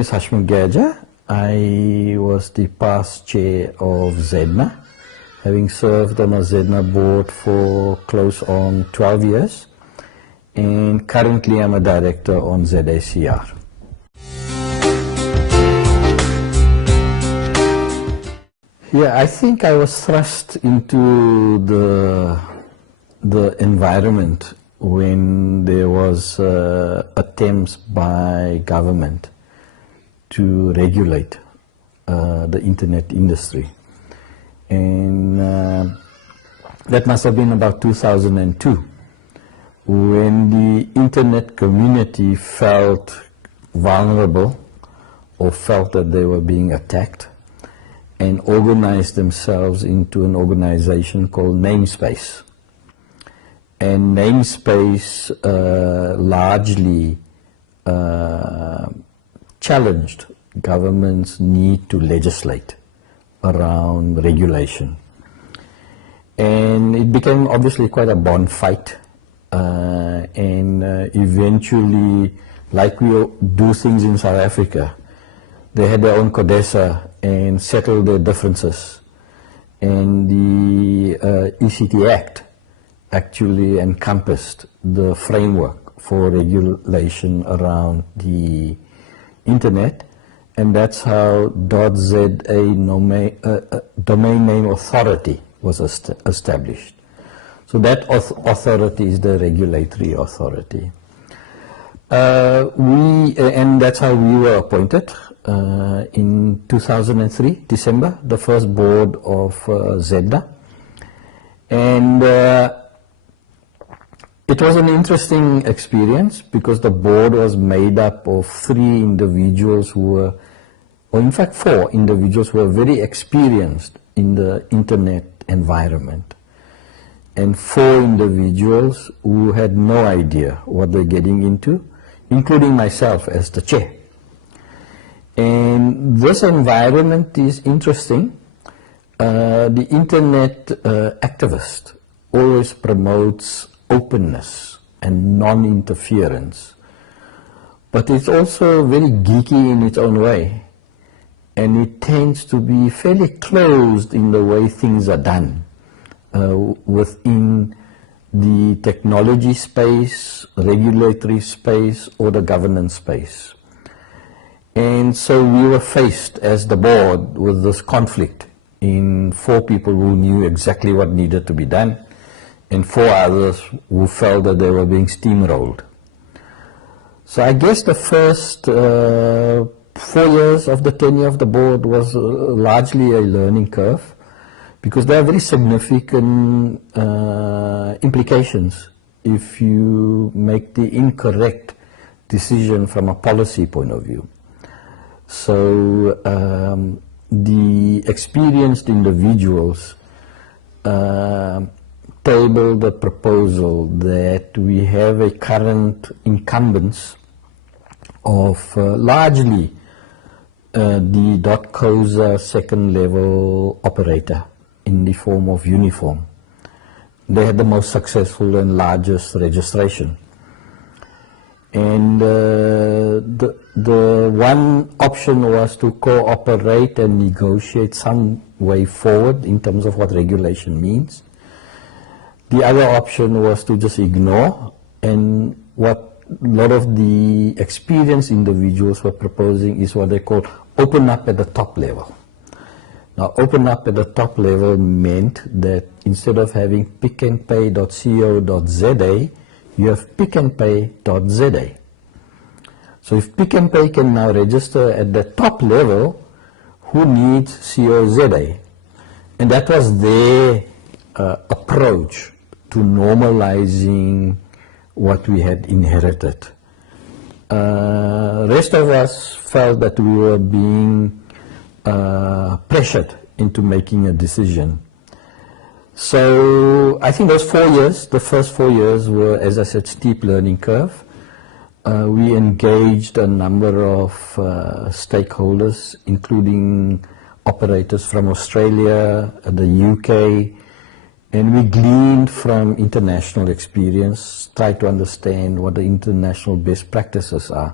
name is Hasmukh Gajjar. I was the past chair of ZEDNA, having served on a ZEDNA board for close on 12 years, and currently I'm a director on ZACR. Yeah, I think I was thrust into the environment when there was attempts by government to regulate the internet industry. And that must have been about 2002, when the internet community felt vulnerable or felt that they were being attacked, and organized themselves into an organization called Namespace. And Namespace largely challenged government's need to legislate around regulation. And it became obviously quite a bond fight, and eventually, like we do things in South Africa, they had their own CODESA and settled their differences. And the ECT Act actually encompassed the framework for regulation around the internet, and that's how .za domain name authority was established. So that authority is the regulatory authority. And that's how we were appointed in 2003, December, the first board of ZEDNA. And it was an interesting experience because the board was made up of 3 individuals who were, or in fact 4 individuals who were very experienced in the internet environment, and 4 individuals who had no idea what they're getting into, including myself as the chair. And this environment is interesting. The internet activist always promotes openness and non-interference, but it's also very geeky in its own way, and it tends to be fairly closed in the way things are done within the technology space, regulatory space, or the governance space. And so we were faced as the board with this conflict in 4 people who knew exactly what needed to be done, and 4 others who felt that they were being steamrolled. So I guess the first 4 years of the tenure of the board was largely a learning curve, because there are very significant implications if you make the incorrect decision from a policy point of view. So the experienced individuals tabled the proposal that we have a current incumbents of largely the .COSA second level operator in the form of Uniform. They had the most successful and largest registration. And the one option was to cooperate and negotiate some way forward in terms of what regulation means. The other option was to just ignore, and what a lot of the experienced individuals were proposing is what they call open up at the top level. Now, open up at the top level meant that instead of having pickandpay.co.za, you have pickandpay.za. So if Pick n Pay can now register at the top level, who needs COZA? And that was their approach to normalizing what we had inherited. Rest of us felt that we were being pressured into making a decision. So I think those 4 years, the first 4 years were, as I said, steep learning curve. We engaged a number of stakeholders, including operators from Australia, the UK, and we gleaned from international experience, tried to understand what the international best practices are.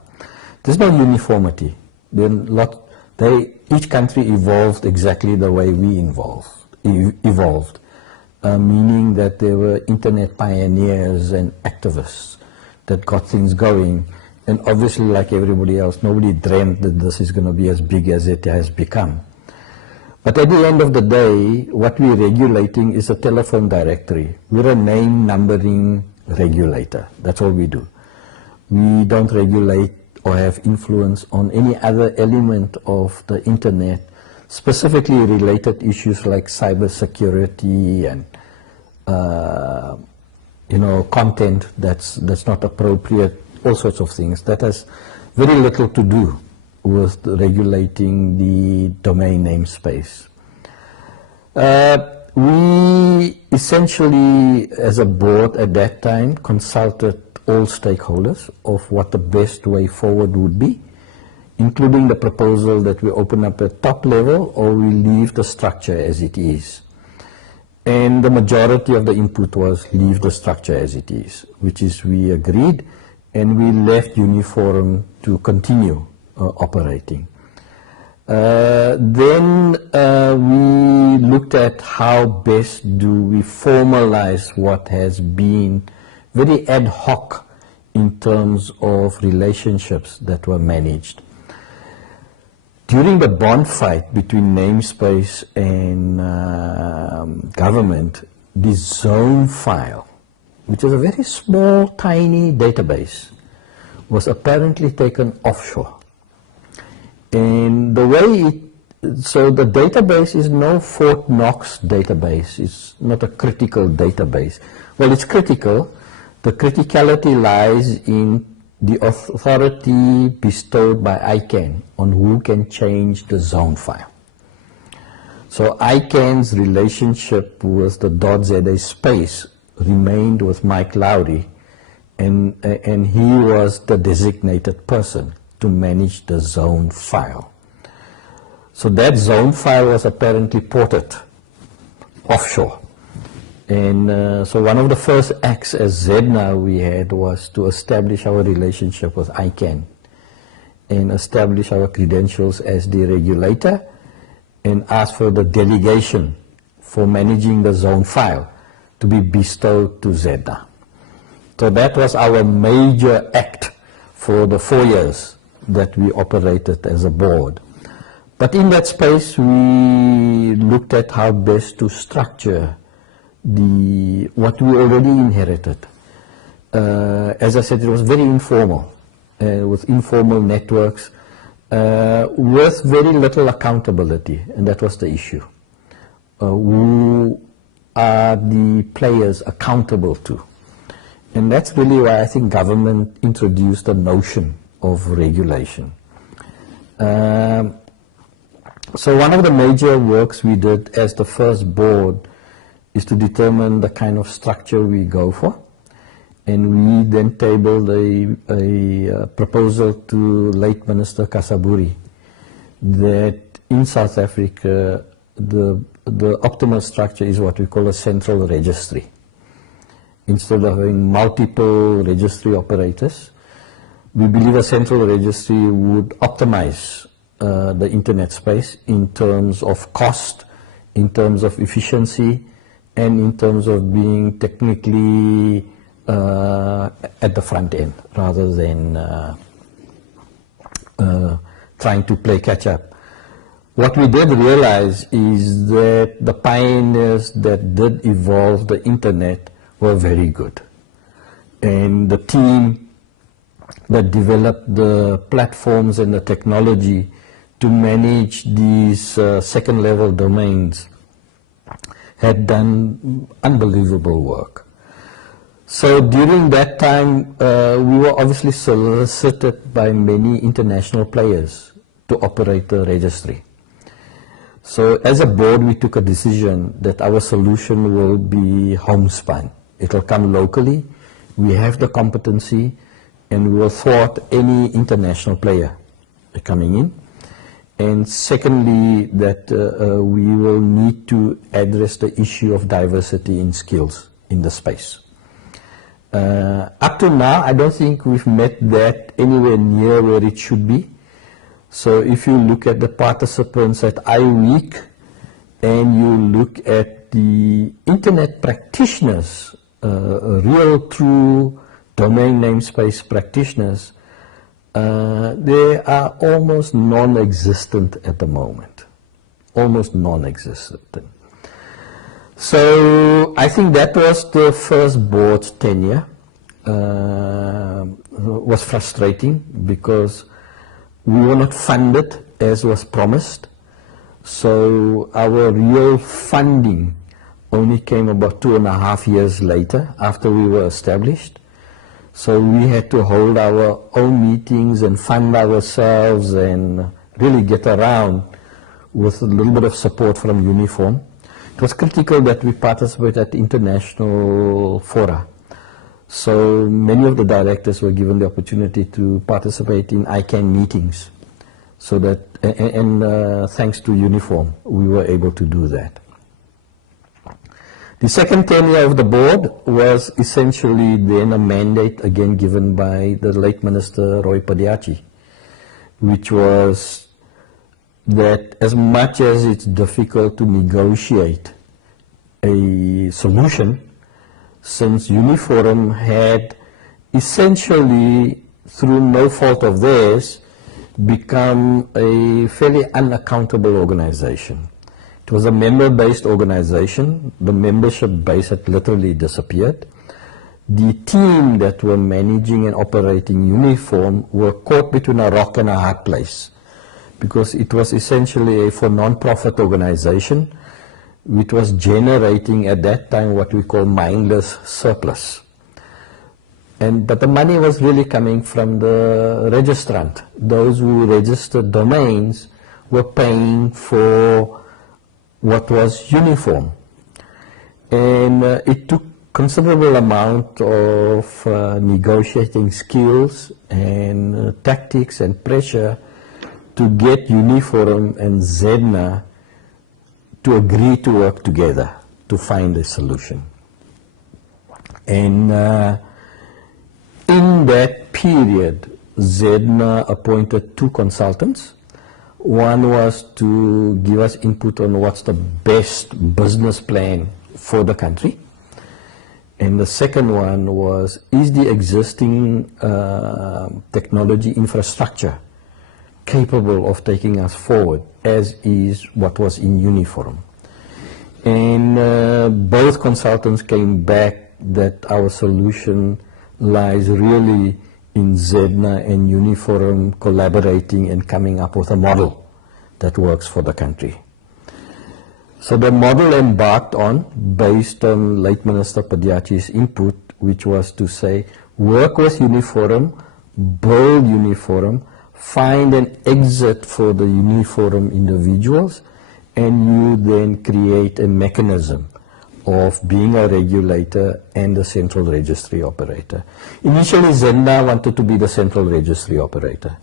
There's no uniformity Each country evolved exactly the way we evolved, meaning that there were internet pioneers and activists that got things going. And obviously, like everybody else, nobody dreamt that this is going to be as big as it has become. But at the end of the day, what we're regulating is a telephone directory. We're a name numbering regulator. That's all we do. We don't regulate or have influence on any other element of the internet, specifically related issues like cybersecurity and content that's not appropriate, all sorts of things. That has very little to do with regulating the domain namespace. We essentially, as a board at that time, consulted all stakeholders of what the best way forward would be, including the proposal that we open up at top level or we leave the structure as it is. And the majority of the input was leave the structure as it is, which is we agreed, and we left Uniforum to continue operating. Then we looked at how best do we formalize what has been very ad hoc in terms of relationships that were managed. During the bond fight between namespace and government, the zone file, which is a very small, tiny database, was apparently taken offshore. And the way so the database is no Fort Knox database. It's not a critical database. Well, it's critical. The criticality lies in the authority bestowed by ICANN on who can change the zone file. So ICANN's relationship with the .za space remained with Mike Lowry, and he was the designated person to manage the zone file. So that zone file was apparently ported offshore. And so one of the first acts as ZEDNA we had was to establish our relationship with ICANN and establish our credentials as the regulator and ask for the delegation for managing the zone file to be bestowed to ZEDNA. So that was our major act for the 4 years that we operated as a board. But in that space, we looked at how best to structure what we already inherited. As I said, it was very informal, with informal networks, with very little accountability, and that was the issue. Who are the players accountable to? And that's really why I think government introduced the notion of regulation. So one of the major works we did as the first board is to determine the kind of structure we go for. And we then tabled a proposal to late Minister Kasaburi that in South Africa, the optimal structure is what we call a central registry. Instead of having multiple registry operators, we believe a central registry would optimize the internet space in terms of cost, in terms of efficiency, and in terms of being technically at the front end, rather than trying to play catch up. What we did realize is that the pioneers that did evolve the internet were very good. And the team that developed the platforms and the technology to manage these second level domains had done unbelievable work. So during that time, we were obviously solicited by many international players to operate the registry. So as a board, we took a decision that our solution will be homespun. It will come locally. We have the competency, and we will thwart any international player coming in. And secondly, that we will need to address the issue of diversity in skills in the space. Up to now, I don't think we've met that anywhere near where it should be. So if you look at the participants at iWeek and you look at the internet practitioners, real true domain namespace practitioners, they are almost non-existent at the moment. Almost non-existent. So I think that was the first board's tenure. Was frustrating because we were not funded as was promised. So our real funding only came about 2.5 years later after we were established. So we had to hold our own meetings and fund ourselves and really get around with a little bit of support from Uniform. It was critical that we participate at international fora. So many of the directors were given the opportunity to participate in ICANN meetings. So that, and thanks to Uniform, we were able to do that. The second tenure of the board was essentially then a mandate again given by the late Minister Roy Padiachi, which was that as much as it's difficult to negotiate a solution, since Uniforum had essentially, through no fault of theirs, become a fairly unaccountable organization. It was a member-based organization. The membership base had literally disappeared. The team that were managing and operating Uniform were caught between a rock and a hard place, because it was essentially a for non-profit organization which was generating at that time what we call mindless surplus. But the money was really coming from the registrant. Those who registered domains were paying for what was Uniform. And it took considerable amount of negotiating skills and tactics and pressure to get Uniforum and Zedna to agree to work together to find a solution. And in that period, Zedna appointed 2 consultants. One was to give us input on what's the best business plan for the country. And the second one was, is the existing technology infrastructure capable of taking us forward, as is what was in Uniforum. And both consultants came back that our solution lies really in Zedna and Uniforum collaborating and coming up with a model that works for the country. So the model embarked on, based on late Minister Padiachi's input, which was to say, work with Uniforum, build Uniforum, find an exit for the Uniforum individuals, and you then create a mechanism of being a regulator and a central registry operator. Initially, Zedna wanted to be the central registry operator,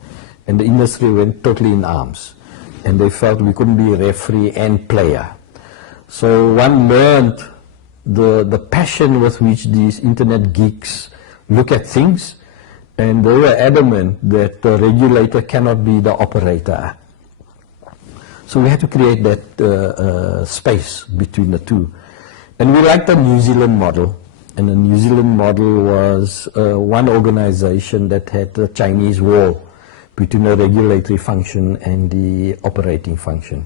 and the industry went totally in arms, and they felt we couldn't be referee and player. So one learned the passion with which these internet geeks look at things, and they were adamant that the regulator cannot be the operator. So we had to create that space between the two. And we liked the New Zealand model. And the New Zealand model was one organization that had the Chinese wall between the regulatory function and the operating function.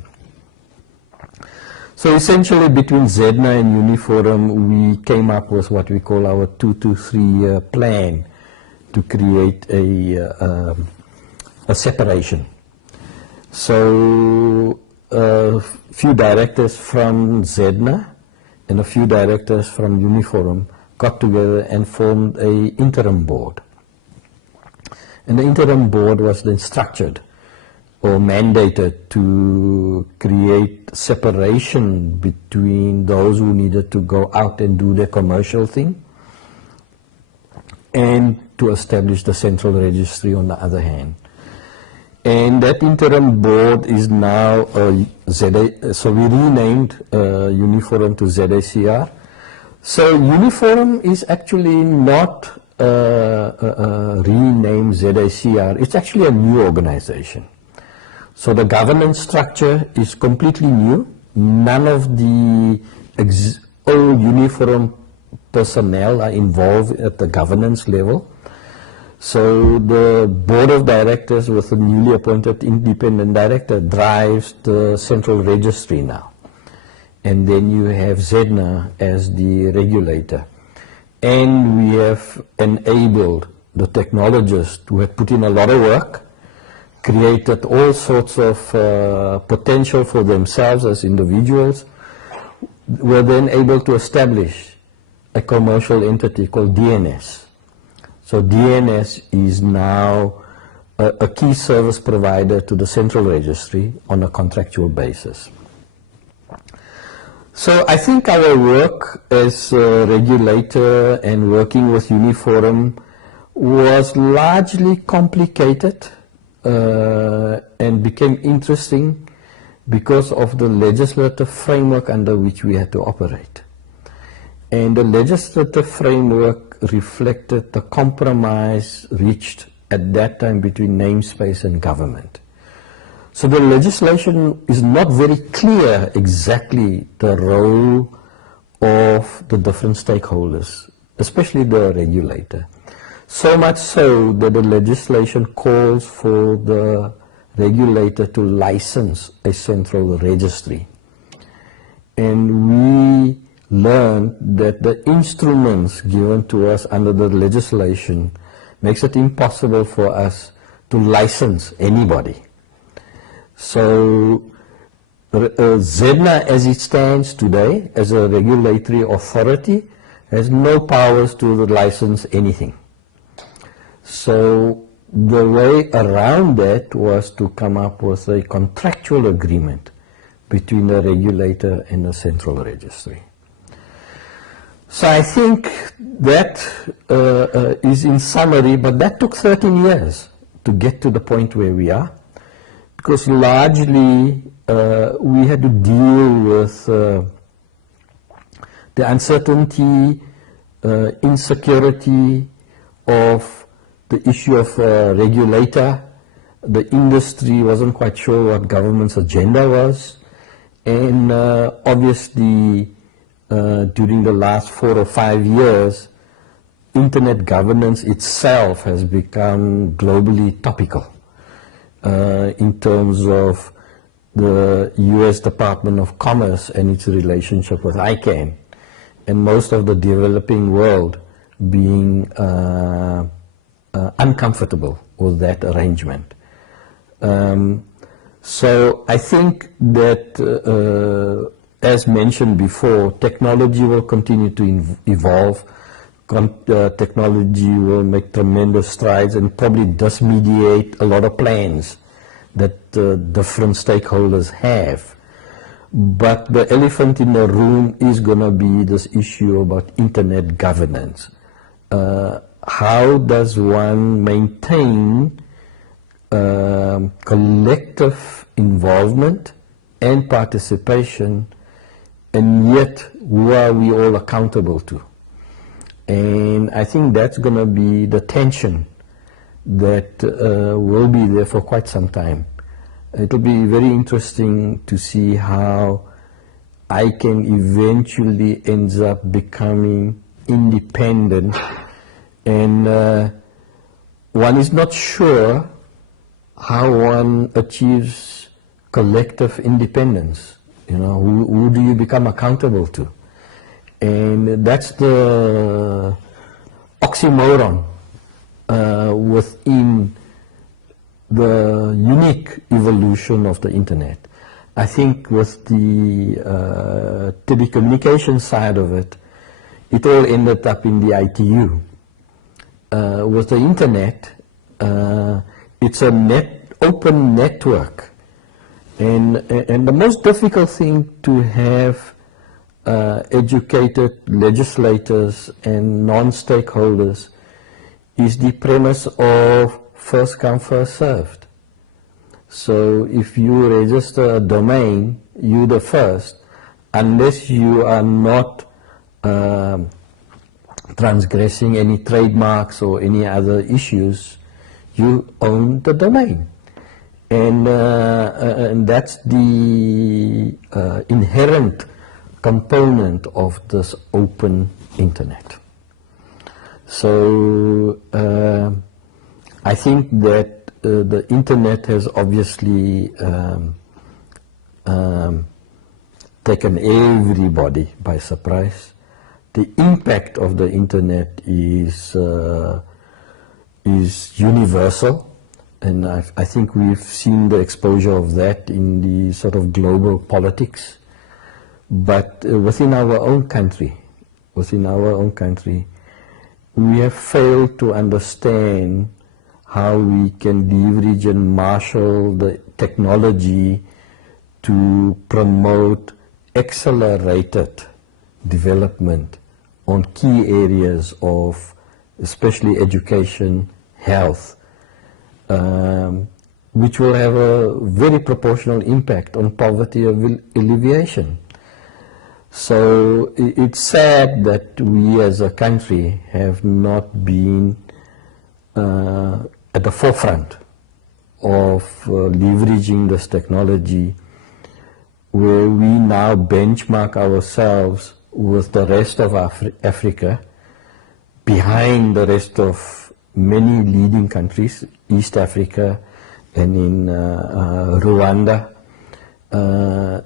So essentially between Zedna and Uniforum, we came up with what we call our 2 to 3 year plan to create a separation. So a few directors from Zedna and a few directors from Uniforum got together and formed an interim board. And the interim board was then structured or mandated to create separation between those who needed to go out and do their commercial thing and to establish the central registry on the other hand. And that interim board is now so we renamed Uniforum to ZACR. So Uniforum is actually not renamed ZACR, it's actually a new organization. So the governance structure is completely new. None of the old uniform personnel are involved at the governance level. So the board of directors with a newly appointed independent director drives the central registry now. And then you have ZEDNA as the regulator. And we have enabled the technologists who had put in a lot of work, created all sorts of potential for themselves as individuals, were then able to establish a commercial entity called DNS. So DNS is now a key service provider to the central registry on a contractual basis. So I think our work as a regulator and working with Uniforum was largely complicated and became interesting because of the legislative framework under which we had to operate. And the legislative framework reflected the compromise reached at that time between namespace and government. So the legislation is not very clear exactly the role of the different stakeholders, especially the regulator. So much so that the legislation calls for the regulator to license a central registry. And we learned that the instruments given to us under the legislation makes it impossible for us to license anybody. So ZEDNA as it stands today as a regulatory authority has no powers to license anything. So the way around that was to come up with a contractual agreement between the regulator and the central registry. So I think that is in summary, but that took 13 years to get to the point where we are, because largely we had to deal with the uncertainty, insecurity of the issue of regulator. The industry wasn't quite sure what government's agenda was, and obviously during the last 4 or 5 years, internet governance itself has become globally topical in terms of the US Department of Commerce and its relationship with ICANN, and most of the developing world being uncomfortable with that arrangement. So I think that as mentioned before, technology will continue to evolve. Technology will make tremendous strides and probably dismediate a lot of plans that different stakeholders have. But the elephant in the room is going to be this issue about internet governance. How does one maintain collective involvement and participation, and yet who are we all accountable to? And I think that's going to be the tension that will be there for quite some time. It will be very interesting to see how ICANN eventually ends up becoming independent, and one is not sure how one achieves collective independence. You know, who do you become accountable to? And that's the oxymoron within the unique evolution of the internet. I think with the telecommunication side of it, it all ended up in the ITU. With the internet, it's a open network. And the most difficult thing to have educated legislators and non-stakeholders is the premise of first come, first served. So if you register a domain, you're the first, unless you are not transgressing any trademarks or any other issues, you own the domain. And that's the inherent component of this open internet. So I think that the internet has obviously taken everybody by surprise. The impact of the internet is universal, and I think we've seen the exposure of that in the sort of global politics. But within our own country, we have failed to understand how we can leverage and marshal the technology to promote accelerated development on key areas of especially education, health, which will have a very proportional impact on poverty alleviation. So it's sad that we as a country have not been at the forefront of leveraging this technology, where we now benchmark ourselves with the rest of Africa, behind the rest of many leading countries, East Africa and in Rwanda,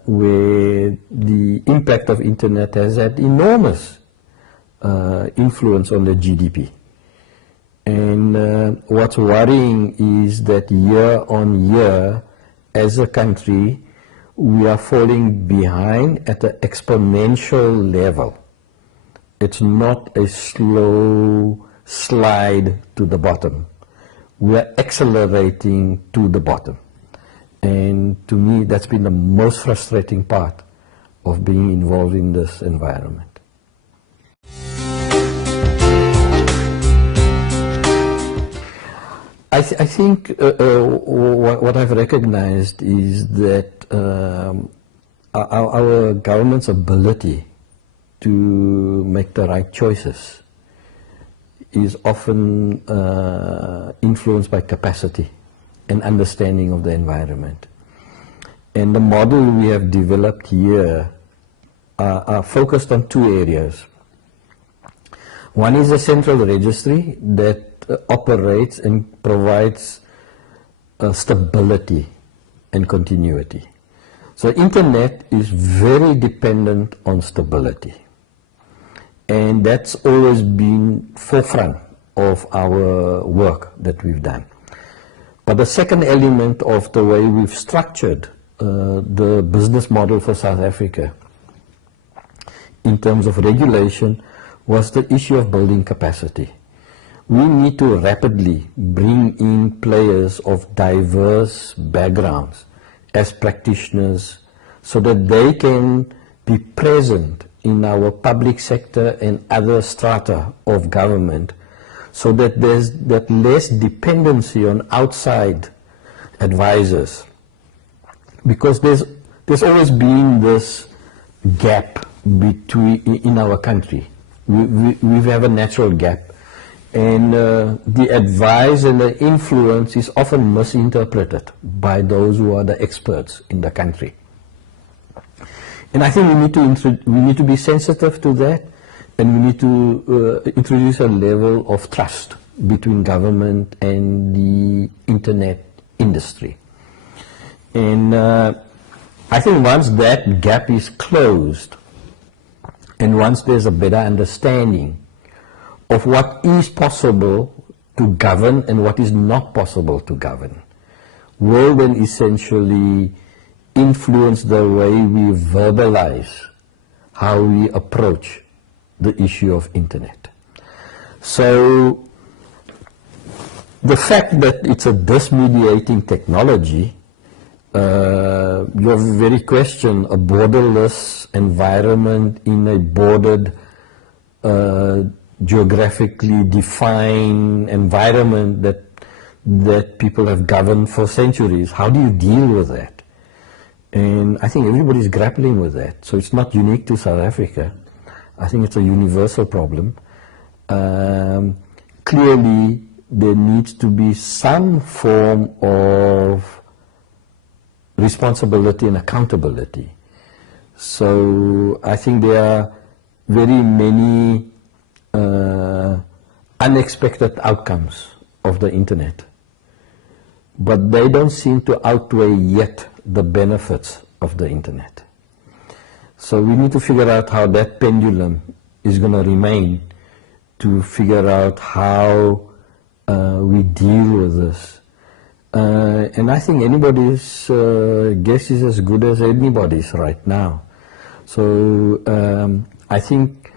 where the impact of internet has had enormous influence on the GDP. And what's worrying is that year on year, as a country, we are falling behind at an exponential level. It's not a slow slide to the bottom. We are accelerating to the bottom. And to me, that's been the most frustrating part of being involved in this environment. I think what I've recognized is that our government's ability to make the right choices is often influenced by capacity and understanding of the environment. And the model we have developed here are focused on two areas. One is a central registry that operates and provides stability and continuity. So internet is very dependent on stability, and that's always been forefront of our work that we've done. But the second element of the way we've structured the business model for South Africa in terms of regulation was the issue of building capacity. We need to rapidly bring in players of diverse backgrounds as practitioners so that they can be present in our public sector and other strata of government, so that there's that less dependency on outside advisors. Because there's always been this gap in our country. We have a natural gap. And the advice and the influence is often misinterpreted by those who are the experts in the country. And I think we need to be sensitive to that, and we need to introduce a level of trust between government and the internet industry. And I think once that gap is closed, and once there's a better understanding of what is possible to govern and what is not possible to govern, will then essentially influence the way we verbalize how we approach the issue of internet. So the fact that it's a dismediating technology, your very question, a borderless environment in a bordered geographically defined environment that people have governed for centuries. How do you deal with that? And I think everybody's grappling with that. So it's not unique to South Africa. I think it's a universal problem. Clearly, there needs to be some form of responsibility and accountability. So I think there are very many unexpected outcomes of the internet, but they don't seem to outweigh yet the benefits of the internet. So we need to figure out how that pendulum is going to remain, to figure out how we deal with this. And I think anybody's guess is as good as anybody's right now. So I think,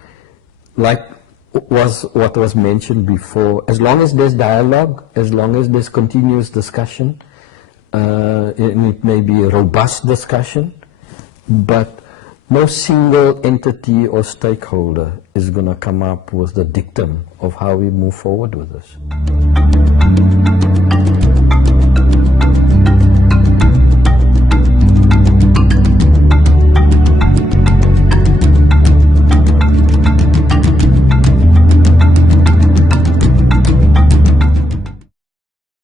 like what was mentioned before, as long as there's dialogue, as long as there's continuous discussion, and it may be a robust discussion, but no single entity or stakeholder is going to come up with the dictum of how we move forward with this.